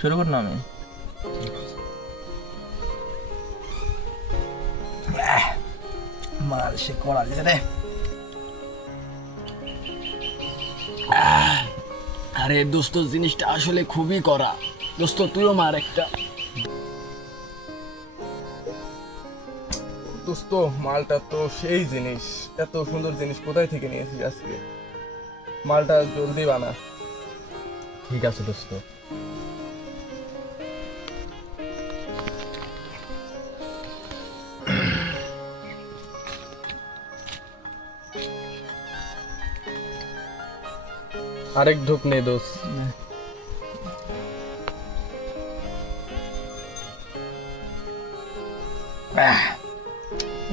শুরু কর না আমি। মার সে করা যায় রে। আরে দোস্ত জিনিসটা আসলে খুবই করা দোস্ত তুইও মার একটা। দোস্ত মালটা তো সেই জিনিস। এত সুন্দর জিনিস কোথায় থেকে নিয়েছিস আজকে? মালটা জলদি বানা। ঠিক আছে দোস্ত। আরেক ঢুক নে দোস্ত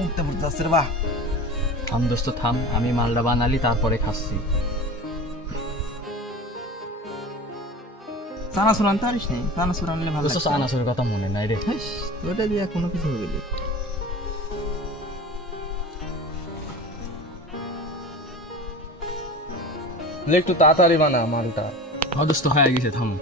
উঠতে পড়তে আসছে বা থাম দোস্ত থাম। আমি মালটা বানালি তারপরে খাচ্ছি। চানা সুরান তো আরিস নেই চানা সুরান নিলে ভালো। চানাচুরের কথা মনে নাই রে। ওটা দিয়ে কোনো কিছু হবে একটু তাড়াতাড়ি বানা মালটা হ্যাঁ দোস্ত হয়ে গেছে থামো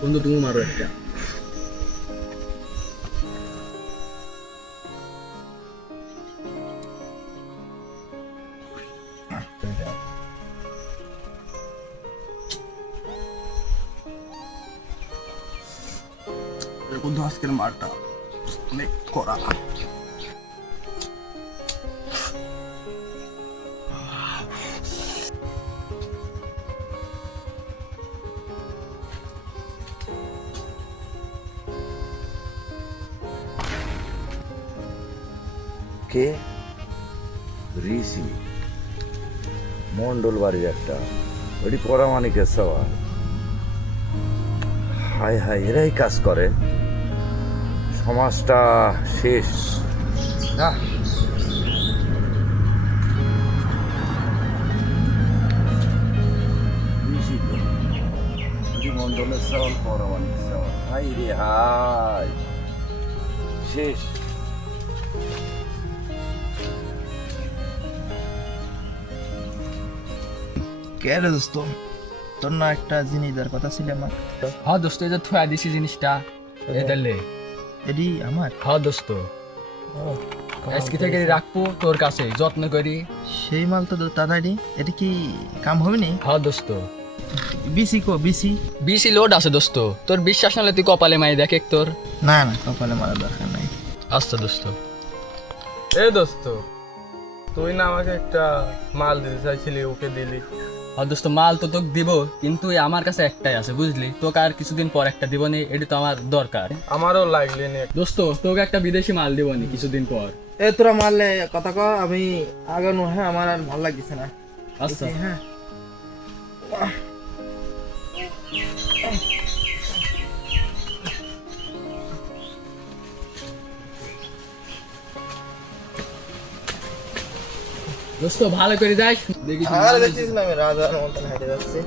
বন্ধু তুমি মারো একটা বন্ধু, আজকের মারটা। অনেক করা। কে? ঋষি। মন্ডল বাড়ির একটা। ওটি পরামানিকের সওয়াল। হায় হায়, এরাই কাজ করে। সমাজটা শেষ। না মন্ডলের পরামানিক হাই রে হাই। শেষ। কে রে দোস্ত? তোর না একটা জিনিস দেওয়ার কথা ছিল আমার। হ্যাঁ দোস্ত এই যে থুয়া দিছি জিনিসটা। এদালে এডি আমার। হ্যাঁ দোস্ত। আজকে থেকে রাখব তোর কাছে যত্ন করি। সেই মাল তো তাড়াতাড়ি। এটা কি কাম হবে নি? হ্যাঁ দোস্ত। বিসি কো বিসি? বিসি লোড আছে দোস্ত। তোর বিশ্বাস নাহলে তুই কপালে মাই দেখ তোর। না না কপালে মারা দরকার নাই। আচ্ছা দোস্ত। এ দোস্ত তুই না আমাকে একটা মাল দিতে চাইছিলি ওকে দিলি। দোস্ত মাল তো তোকে দিব কিন্তু আমার কাছে একটাই আছে বুঝলি? তোকে আর কিছুদিন পর একটা দিব নি এটি তো আমার দরকার। আমারও লাগলে নি। দোস্ত তোকে একটা বিদেশি মাল দিব নি কিছুদিন পর। এ তোরা মারলে কথা ক আমি আগানো হ্যাঁ আমার আর ভালো লাগছে না। আচ্ছা। হ্যাঁ। দোস্ত ভালো করে যাস না আমি রাজার মতন হেঁটে যাচ্ছি।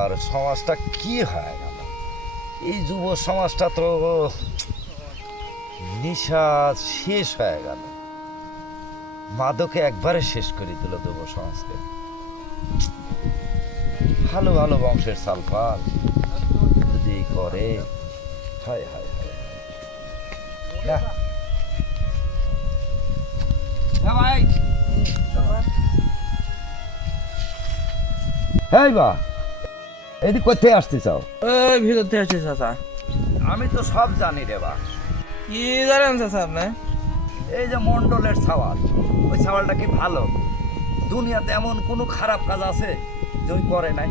আর সমাজটা কি হয়ে গেল? এই যুব সমাজটা তো নিশা শেষ হয়ে গেল। মাদকে একবারে শেষ করে দিল যুব সমাজকে ভালো ভালো বংশের সালফাল যদি করে হায় হায় হায় না ভাই। হেই বা এদিক কোথায় আসতে চাও? ওই ভিতর থেকে আসছে চাচা। আমি তো সব জানি রে বা। কি জানেন চাচা আপনি? এই যে মন্ডলের সাওয়াল, ওই সাওয়ালটা কি ভালো? দুনিয়াতে এমন কোনো খারাপ কাজ আছে যে করে নাই?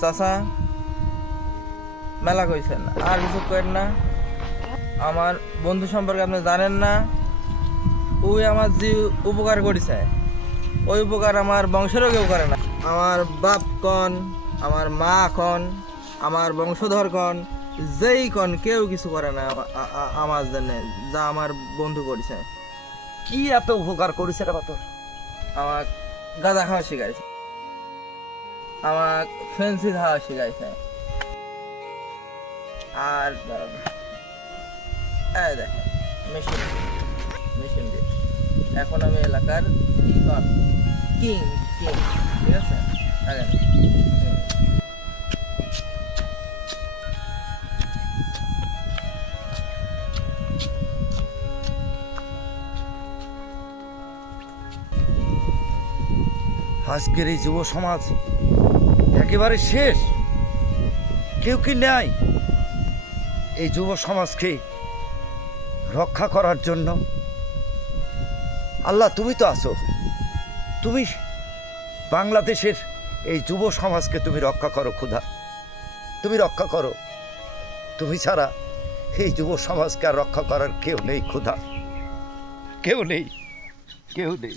চাচা, মেলা কইছেন, আর কিছু করেন না? আমার বন্ধু সম্পর্কে আপনি জানেন না? ওই আমার যে উপকার করেছে। ওই উপকার আমার বংশেরও কেউ করে না। আমার বাপ কন, আমার মা কন, আমার বংশধর কন যেই কন কেউ কিছু করে না আমার জন্য যা আমার বন্ধু করেছে। কি এত উপকার করেছে রে বা তোর আমার গাঁদা খাওয়া শিখাইছে। আমার ফেন্সি খাওয়া শিখাইছে। আর দেখেন মেশিন মেশিন দিয়ে। এখন আমি এলাকার কিং কিং ঠিক আছে? আজকের এই যুব সমাজ একেবারে শেষ। কেউ কি নেয় এই যুব সমাজকে রক্ষা করার জন্য? আল্লাহ, তুমি তো আছো। তুমি বাংলাদেশের এই যুব সমাজকে তুমি রক্ষা করো, ক্ষুধা। তুমি রক্ষা করো। তুমি ছাড়া এই যুব সমাজকে আর রক্ষা করার কেউ নেই, ক্ষুধা। কেউ নেই। কেউ নেই।